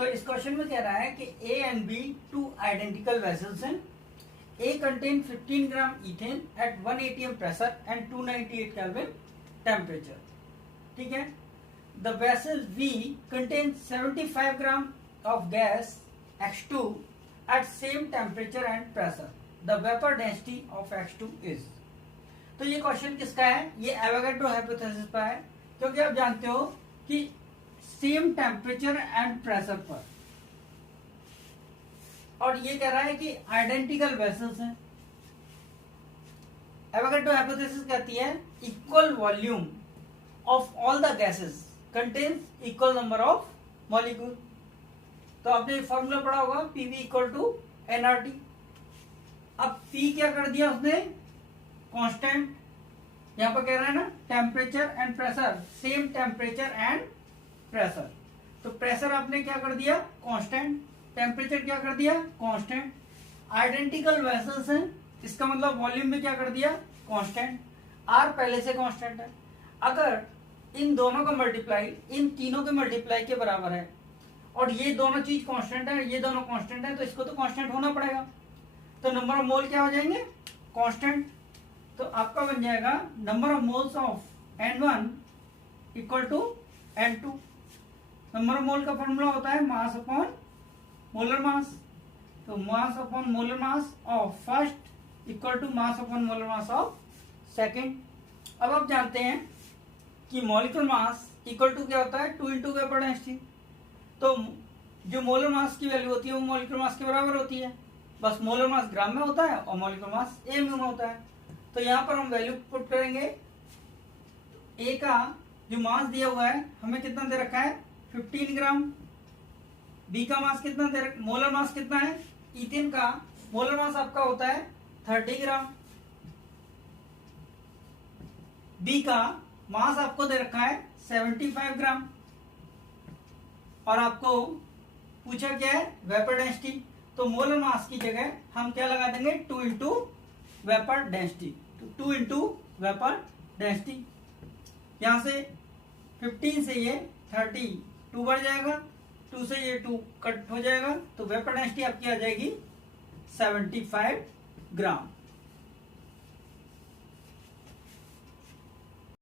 तो इस क्वेश्चन में कह रहा है कि A and B two identical vessels हैं। A contain 15 gram ethane at 1 atm pressure and 298 kelvin temperature. ठीक है। The vessel B contain 75 gram of gas X2 at same temperature and pressure. The vapour density of X2 is. तो ये question किसका है? ये Avogadro hypothesis पर है, क्योंकि आप जानते हो कि सेम टेम्परेचर एंड प्रेशर पर, और ये कह रहा है कि आइडेंटिकल वेसल्स हैं। एवोगैड्रो हाइपोथेसिस कहती है equal volume of all the gases contains equal number of molecule. तो आपने फॉर्मूला पढ़ा होगा पीवी इक्वल टू एनआरटी। अब पी क्या कर दिया उसने? कांस्टेंट। यहां पर कह रहा है ना temperature and pressure, same temperature and pressure. तो प्रेशर आपने क्या कर दिया? कांस्टेंट। टेम्परेचर क्या कर दिया? कांस्टेंट। आइडेंटिकल वेसल्स हैं, इसका मतलब वॉल्यूम में क्या कर दिया? कांस्टेंट। आर पहले से कांस्टेंट है। अगर इन दोनों का मल्टीप्लाई इन तीनों के मल्टीप्लाई के बराबर है और ये दोनों चीज कांस्टेंट है, ये दोनों कांस्टेंट है, तो इसको तो कांस्टेंट होना पड़ेगा। तो नंबर ऑफ मोल क्या हो जाएंगे? कांस्टेंट। तो आपका बन जाएगा number of moles of N1 equal to N2। Number of mole का फॉर्मूला होता है मास अपॉन मोलर मास। तो mass upon molar mass of first equal to mass upon molar mass of second. अब आप जानते हैं कि मॉलिक्यूलर मास इक्वल टू क्या होता है? 2 इंटू वेपर डेंसिटी। तो जो मोलर मास की वैल्यू होती है वो मॉलिक्यूलर मास के बराबर होती है, बस मोलर मास ग्राम में होता है और मॉलिक्यूलर मास एमयू में होता है। तो यहां पर हम वैल्यू पुट करेंगे। ए का जो मास दिया हुआ है हमें कितना दे रखा है? 15 ग्राम। बी का मास कितना दे रखा? मोलर मास कितना है? इथेन का मोलर मास आपका होता है 30 ग्राम। बी का मास आपको दे रखा है 75 ग्राम। और आपको पूछा क्या है? Vapour density. तो मोलर मास की जगह हम क्या लगा देंगे? 2 into vapour density. 2 into vapour density. यहां से 15 से ये 32 बढ़ जाएगा, 2 से ये 2 कट हो जाएगा, तो वेपर डेंसिटी आपकी आ जाएगी 75 ग्राम।